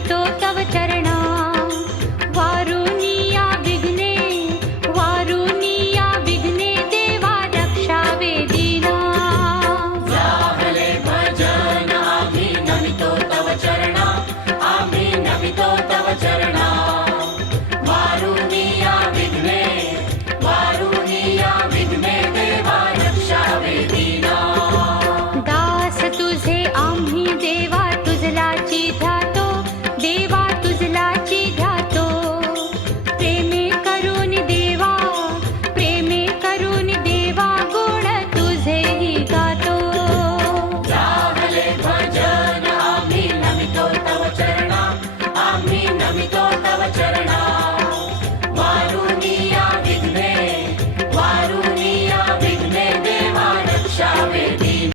toca. me go